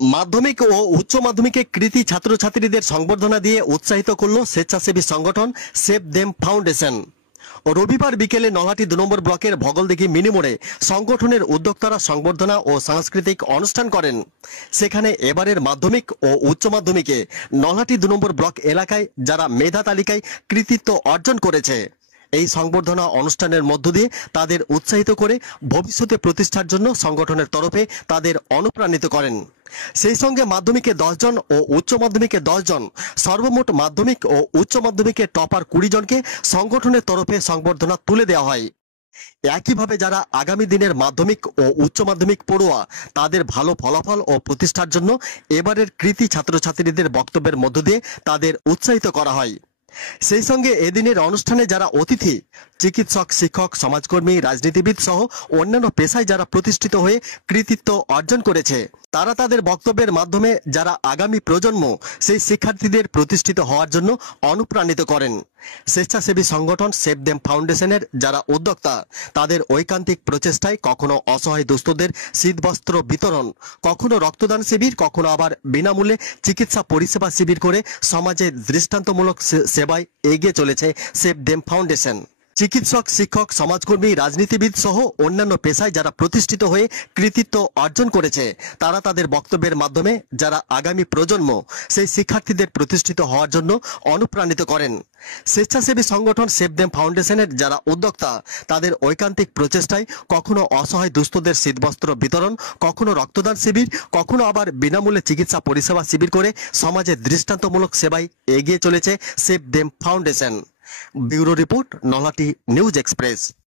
মাধ্যমিক ও উচ্চ মাধ্যমিকে কৃতী ছাত্রছাত্রীদের সংবর্ধনা দিয়ে উৎসাহিত করল স্বেচ্ছাসেবী সংগঠন সেভ দেম ফাউন্ডেশন। রবিবার বিকেলে নলহাটি ২ নম্বর ব্লকের ভগলদিঘি মিনিমোড়ে সংগঠনের উদ্যোক্তারা সংবর্ধনা ও সাংস্কৃতিক অনুষ্ঠান করেন। সেখানে এবারের মাধ্যমিক ও উচ্চ মাধ্যমিকে নলহাটি ২ নম্বর ব্লক এলাকায় যারা মেধা তালিকায় কৃতিত্ব অর্জন করেছে, এই সংবর্ধনা অনুষ্ঠানের মধ্য দিয়ে তাদের উৎসাহিত করে ভবিষ্যতে প্রতিষ্ঠার জন্য সংগঠনের তরফে তাদের অনুপ্রাণিত করেন। সেই সঙ্গে মাধ্যমিকে 10 জন ও উচ্চ মাধ্যমিকে 10 জন, সর্বমোট মাধ্যমিক ও উচ্চ মাধ্যমিকে টপার 20 জনকে সংগঠনের তরফে সংবর্ধনা তুলে দেওয়া হয়। একইভাবে যারা আগামী দিনের মাধ্যমিক ও উচ্চ মাধ্যমিক পড়ুয়া, তাদের ভালো ফলাফল ও প্রতিষ্ঠার জন্য এবারের কৃতী ছাত্রছাত্রীদের বক্তব্যের মধ্য দিয়ে তাদের উৎসাহিত করা হয়। সেই সঙ্গে এদিনের অনুষ্ঠানে যারা অতিথি, চিকিৎসক, শিক্ষক, সমাজকর্মী, রাজনীতিবিদ সহ অন্যান্য পেশায় যারা প্রতিষ্ঠিত হয়ে কৃতিত্ব অর্জন করেছে, তারা তাদের বক্তব্যের মাধ্যমে যারা আগামী প্রজন্ম সেই শিক্ষার্থীদের প্রতিষ্ঠিত হওয়ার জন্য অনুপ্রাণিত করেন। স্বেচ্ছাসেবী সংগঠন সেভ দেম ফাউন্ডেশনের যারা উদ্যোক্তা, তাদের ঐকান্তিক প্রচেষ্টায় কখনো অসহায় দুস্থদের শীতবস্ত্র বিতরণ, কখনো রক্তদান শিবির, কখনো আবার বিনামূল্যে চিকিৎসা পরিষেবা শিবির করে সমাজে দৃষ্টান্তমূলক সেবায় এগিয়ে চলেছে সেভ দেম ফাউন্ডেশন। চিকিৎসক, শিক্ষক, সমাজকর্মী, রাজনীতিবিদ সহ অন্যান্য পেশায় যারা প্রতিষ্ঠিত হয়ে কৃতিত্ব অর্জন করেছে, তারা তাদের বক্তব্যের মাধ্যমে যারা আগামী প্রজন্ম সেই শিক্ষার্থীদের প্রতিষ্ঠিত হওয়ার জন্য অনুপ্রাণিত করেন। স্বেচ্ছাসেবী সংগঠন সেভ দেম ফাউন্ডেশনের যারা উদ্যোক্তা, তাদের ঐকান্তিক প্রচেষ্টায় কখনো অসহায় দুস্থদের শীতবস্ত্র বিতরণ, কখনো রক্তদান শিবির, কখনো আবার বিনামূল্যে চিকিৎসা পরিষেবা শিবির করে সমাজে দৃষ্টান্তমূলক সেবায় এগিয়ে চলেছে save them foundation. Bureau report, Nalhati news express.